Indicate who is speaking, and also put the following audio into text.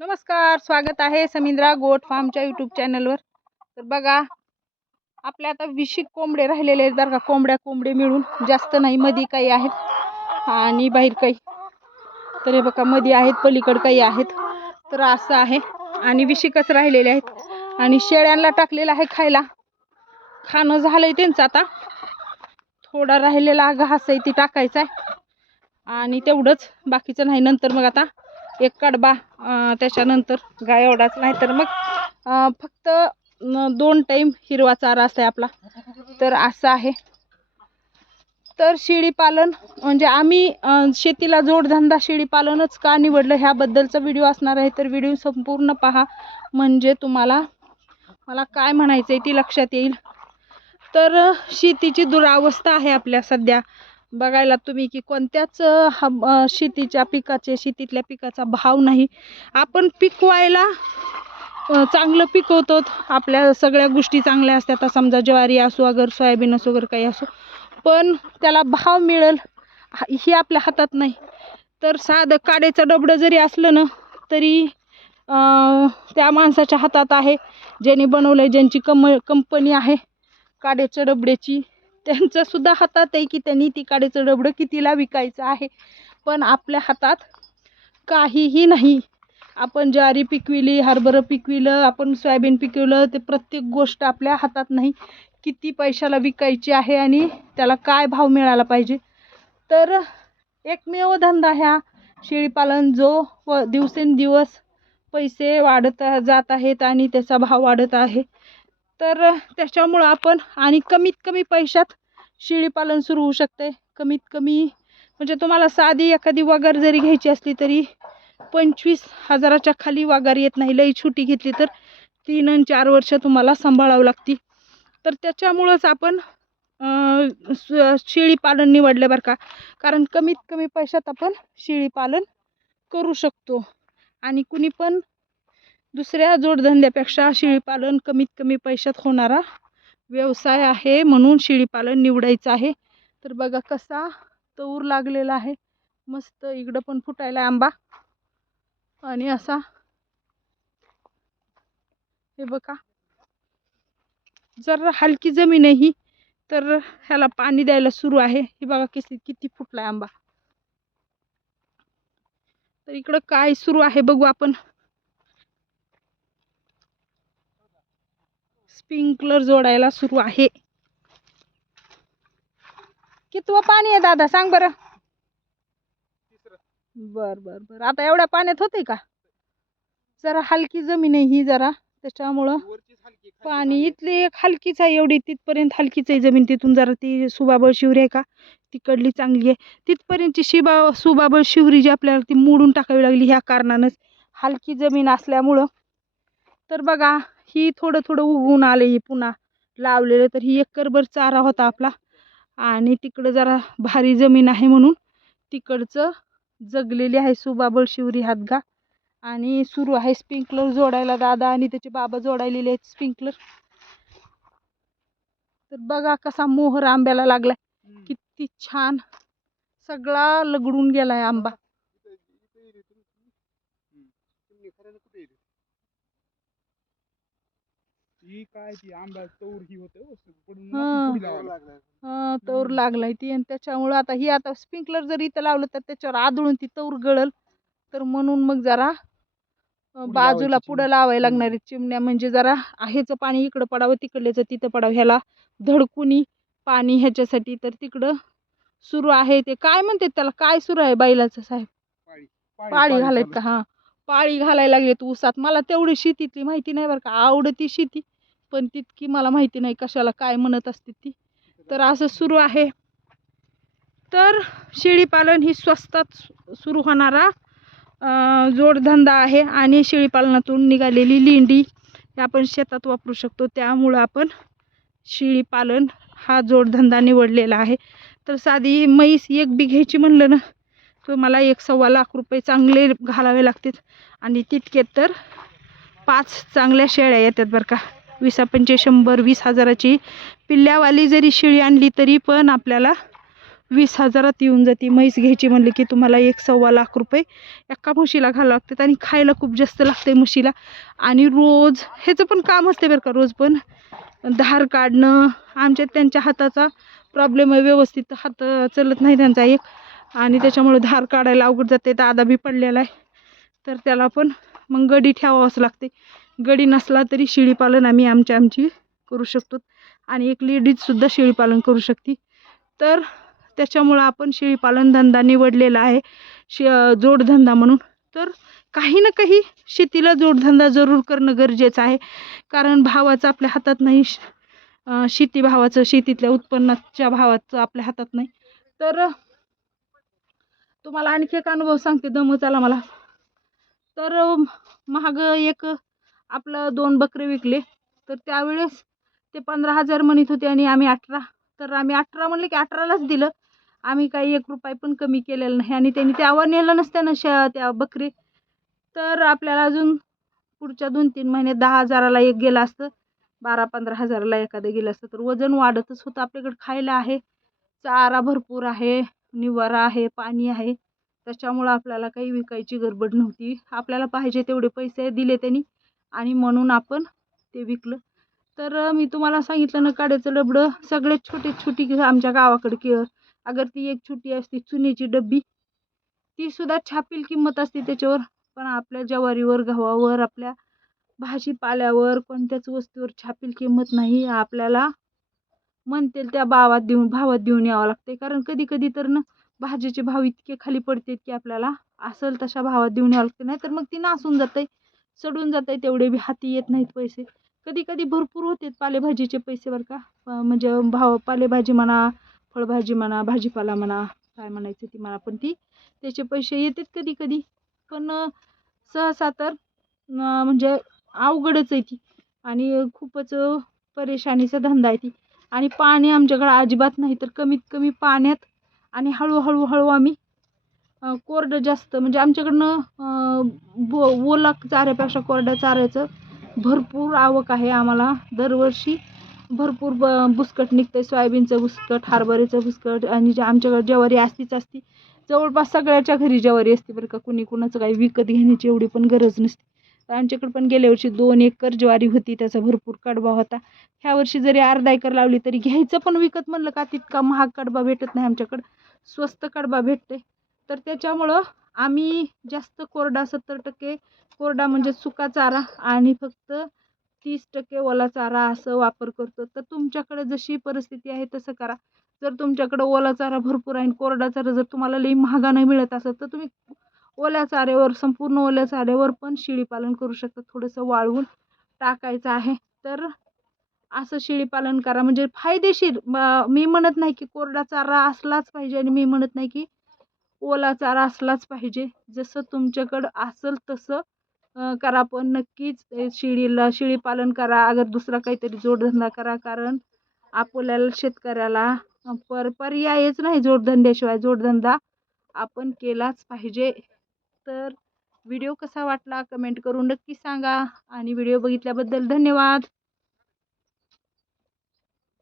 Speaker 1: नमस्कार स्वागत आहे समिंद्रा गोट फार्मच्या यूट्यूब चॅनलवर. तर बघा आपल्या आता विशिक कोंबडे राहिलेले आहेत बरं का कोंबड्या कोंबडे मिळून जास्त नाही मधी काही आहेत आणि बाहेर काही. तर हे बघा मधी आहेत पलीकडं काही आहेत. तर असं आहे आणि विशिकच राहिलेले आहेत. आणि शेळ्यांना टाकलेलं आहे खायला. खाणं झालंय त्यांचं आता. थोडा राहिलेला घास आहे ती टाकायचा आहे. आणि तेवढंच बाकीचं नाही. नंतर मग आता एक कडबा त्याच्यानंतर गाय एवढाच नाही तर मग फक्त दोन टाईम हिरवा चारा असते आपला. तर असं आहे. तर शेळीपालन म्हणजे आम्ही शेतीला जोडधंदा शेळीपालनच का निवडलं ह्याबद्दलचा व्हिडिओ असणार आहे. तर व्हिडिओ संपूर्ण पहा. म्हणजे तुम्हाला मला काय म्हणायचं आहे ती लक्षात येईल. तर शेतीची दुरावस्था आहे आपल्या सध्या. बघायला तुम्ही की कोणत्याच हम- शेतीच्या पिकाचे शेतीतल्या पिकाचा भाव नाही. आपण पिकवायला चांगलं पिकवतो. आपल्या सगळ्या गोष्टी चांगल्या असतात. आता समजा ज्वारी असो अगर सोयाबीन असो वगैरे काही असो. पण त्याला भाव मिळेल हा- आपल्या हातात नाही. तर साधं काड्याचं डबडं जरी असलं ना तरी त्या माणसाच्या हातात आहे. ज्यांनी बनवलं आहे ज्यांची कम कंपनी आहे काड्याच्या डबड्याची. त्यांचं सुद्धा हातात आहे की त्यांनी ती काड्याचं डबडं कितीला विकायचं आहे. पण आपल्या हातात काहीही नाही. आपण ज्वारी पिकविली हरभरं पिकविलं आपण सोयाबीन पिकवलं ते प्रत्येक गोष्ट आपल्या हातात नाही. किती पैशाला विकायची आहे आणि त्याला काय भाव मिळाला पाहिजे? तर एकमेव धंदा ह्या शेळीपालन जो व दिवसेंदिवस पैसे वाढत जात आहेत आणि त्याचा भाव वाढत आहे. तर त्याच्यामुळं आपण आणि कमीत कमी पैशात शेळीपालन सुरू होऊ शकते. कमीत कमी म्हणजे तुम्हाला साधी एखादी वगार जरी घ्यायची असली तरी पंचवीस हजाराच्या खाली वागार येत नाही. लई छोटी घेतली तर तीन आणि चार वर्ष तुम्हाला सांभाळावं लागती तर त्याच्यामुळंच आपण स- शेळीपालन निवडलं बरं का. कारण कमीत कमी पैशात आपण शेळीपालन करू शकतो. आणि कुणी पण दुसऱ्या जोडधंद्यापेक्षा शेळीपालन कमीत कमी पैशात होणारा व्यवसाय आहे म्हणून शेळीपालन निवडायचं आहे. तर बघा कसा तूर लागलेला आहे. मस्त इकडं पण फुटायला आंबा. आणि असा हे बघा. जर हलकी जमीन आहे ही तर ह्याला पाणी द्यायला सुरू आहे. हे बघा किती किती फुटलाय आंबा. तर इकडं काय सुरू आहे बघू आपण. स्प्रिंकलर जोडायला सुरू आहे. कितवं पाणी आहे दादा? सांग बरं. बर बर बर. आता एवढ्या पाण्यात होते का? जरा हलकी जमीन आहे ही जरा. त्याच्यामुळं पाणी इथली एक हलकीच आहे एवढी. तिथपर्यंत हलकीच आहे जमीन. तिथून जरा ती सुबाबळ शिवरी आहे का? तिकडली चांगली आहे. तिथपर्यंतची शिबा सुबाबळ शिवरी जी आपल्याला ती मोडून टाकावी लागली ह्या कारणानंच. हलकी जमीन असल्यामुळं. तर बघा ही थोडं थोडं उगवून आलं ही पुन्हा लावलेलं तर ही एकरभर चारा होता आपला. आणि तिकडं जरा भारी जमीन आहे म्हणून तिकडचं जगलेली आहे सुबाबळ शिवरी हातगा आणि सुरू आहे स्प्रिंकलर जोडायला दादा आणि त्याचे बाबा जोडायलेले आहेत स्प्रिंकलर. तर बघा कसा मोहर आंब्याला लागलाय. किती छान. सगळा लगडून गेलाय आंबा.
Speaker 2: ही काय ती आंबा तौर ही होते हो, पडून
Speaker 1: हा.
Speaker 2: पुढे.
Speaker 1: हा, तौर लागलाय ती आणि त्याच्यामुळं आता ही आता स्प्रिंकलर जर इथं लावलं तर त्याच्यावर आदळून ती तौर गळल. तर म्हणून मग जरा अं,
Speaker 2: पुढं
Speaker 1: बाजूला
Speaker 2: लावायची
Speaker 1: पुढं. लावायला
Speaker 2: हम्म.
Speaker 1: लागणारी चिमण्या म्हणजे जरा ह्याचं पाणी इकडं पडावं तिकडल्याचं तिथं पडावं. ह्याला धडकुनी पाणी ह्याच्यासाठी तर तिकडं सुरू आहे ते. काय म्हणतात त्याला? काय सुरू आहे बैलाचं साहेब?
Speaker 2: पाळी.
Speaker 1: पाळी घालायत
Speaker 2: चालू.
Speaker 1: का हा. पाळी घालायला लागलेत ऊसात. मला तेवढी शेतीतली माहिती नाही बरं का. आवडती शेती. पण तितकी मला माहिती नाही कशाला काय म्हणत असते ती. तर असं सुरू आहे. तर शेळीपालन ही स्वस्तात सुरू होणारा जोडधंदा आहे आणि शेळीपालनातून निघालेली लेंडी हे आपण शेतात वापरू शकतो. त्यामुळं आपण शेळीपालन हा जोडधंदा निवडलेला आहे. तर साधी म्हैस एक बी घ्यायची म्हणलं ना तर मला एक सव्वा लाख रुपये चांगले घालावे लागतात आणि तितके तर पाच चांगल्या शेळ्या येतात बरं का. वीसा पंचे शंभर वीस हजाराची पिल्ल्यावाली जरी शिळी आणली तरी पण आपल्याला वीस हजारात येऊन जाते. म्हैस घ्यायची म्हणली की तुम्हाला एक सव्वा लाख रुपये एका म्हशीला घालावं लागतात आणि खायला खूप जास्त लागते म्हशीला. आणि रोज ह्याचं पण काम असते बरं का रोज पण. धार काढणं आमच्या त्यांच्या हाताचा प्रॉब्लेम आहे व्यवस्थित हात चलत नाही त्यांचा एक. आणि त्याच्यामुळे धार काढायला अवघड जाते दादा बी पडलेला आहे. तर त्याला पण मग गडी ठेवावंच लागते गडी नसला तरी शेळीपालन आम्ही आमच्या आमची करू शकतो. आणि एक लेडीजसुद्धा शेळीपालन करू शकते. तर त्याच्यामुळं आपण शेळीपालन धंदा निवडलेला आहे. शे जोडधंदा म्हणून. तर काही ना काही शेतीला जोडधंदा जरूर करणं गरजेचं आहे. कारण भावाचं आपल्या हातात नाही. शेती भावाचं शेतीतल्या उत्पन्नाच्या भावाचं आपल्या हातात नाही. तर तुम्हाला आणखी एक अनुभव सांगते. दमच आला मला. तर अं, महाग एक आपलं दोन बकरे विकले तर त्यावेळेस ते पंधरा हजार म्हणत होते आणि आम्ही अठरा तर आम्ही अठरा म्हणले की अठरालाच दिलं. आम्ही काही एक रुपये पण कमी केलेलं नाही आणि त्यांनी त्यावर नेलं नसतं ना श त्या बकरी. तर आपल्याला अजून पुढच्या दोन तीन महिन्यात दहा हजाराला एक गेलं असतं बारा पंधरा हजाराला एखादं गेलं असतं. तर वजन वाढतच होतं आपल्याकडे खायला आहे. चारा भरपूर आहे निवारा आहे पाणी आहे. त्याच्यामुळं आपल्याला काही विकायची गडबड नव्हती. आपल्याला पाहिजे तेवढे पैसे दिले त्यांनी. आणि म्हणून आपण ते विकलं. तर मी तुम्हाला सांगितलं ना काड्याचं डबडं सगळ्यात छोटे छोटी आमच्या गावाकडे कि अगर ती एक छोटी असती चुनीची डब्बी ती सुद्धा छापील किंमत असते त्याच्यावर. पण आपल्या ज्वारीवर गव्हावर आपल्या भाजीपाल्यावर कोणत्याच वस्तूवर छापील किंमत नाही. आपल्याला म्हणतील त्या भावात देऊन भावात देऊन यावं लागते कारण कधी कधी तर ना भाजीचे भाव इतके खाली पडतात की आपल्याला असेल तशा भावात देऊन यावं लागते नाही तर मग ती नासून जाते सडून आहे तेवढे बी हाती येत नाहीत पैसे. कधी कधी भरपूर होते पालेभाजीचे पैसे बरं का. म्हणजे भाव पालेभाजी म्हणा फळभाजी म्हणा भाजीपाला म्हणा काय म्हणायचं ती म्हणा पण ती. त्याचे पैसे येतात कधी कधी पण सहसा तर म्हणजे अवघडच आहे ती. आणि खूपच परेशानीचा धंदा आहे ती. आणि पाणी आमच्याकडं अजिबात नाही तर कमीत कमी पाण्यात आणि हळूहळू हळू आम्ही कोरडं जास्त. म्हणजे आमच्याकडनं बो ओला चाऱ्यापेक्षा कोरड्या चाऱ्याचं भरपूर आवक आहे आम्हाला. दरवर्षी भरपूर ब बुसकट निघते सोयाबीनचं बुसकट हरभऱ्याचं बुसकट आणि जे आमच्याकडे ज्वारी असतीच असती. जवळपास सगळ्याच्या घरी ज्वारी असते बरं का. कुणी कुणाचं काही विकत घेण्याची एवढी पण गरज नसते. तर आमच्याकडे पण गेल्या वर्षी दोन एकर ज्वारी होती. त्याचा भरपूर कडबा होता. ह्या वर्षी जरी अर्धा एकर लावली तरी घ्यायचं पण विकत म्हणलं का तितका महाग कडबा भेटत नाही आमच्याकडं. स्वस्त कडबा भेटते तर त्याच्यामुळं आम्ही जास्त कोरडा सत्तर टक्के कोरडा म्हणजे सुका चारा आणि फक्त तीस टक्के ओला चारा असं वापर करतो. तर तुमच्याकडे जशी परिस्थिती आहे तसं करा. जर तुमच्याकडं ओला चारा भरपूर आहे आणि कोरडा चारा जर तुम्हाला लई महागानं मिळत असेल तर तुम्ही ओल्या चाऱ्यावर संपूर्ण ओल्या चाऱ्यावर पण शेळीपालन करू शकता. थोडंसं वाळवून टाकायचं आहे. तर असं शेळीपालन करा. म्हणजे फायदेशीर मी म्हणत नाही की कोरडा चारा असलाच पाहिजे आणि मी म्हणत नाही की ओला चारा असलाच पाहिजे. जसं तुमच्याकडं असेल तसं करा पण नक्कीच अं, शेळीला पालन करा. अगर दुसरा काहीतरी जोडधंदा करा कारण आपल्याला शेतकऱ्याला पर पर्यायच नाही जोडधंद्याशिवाय. जोडधंदा आपण केलाच पाहिजे. तर व्हिडिओ कसा वाटला कमेंट करून नक्की सांगा. आणि व्हिडिओ बघितल्याबद्दल धन्यवाद.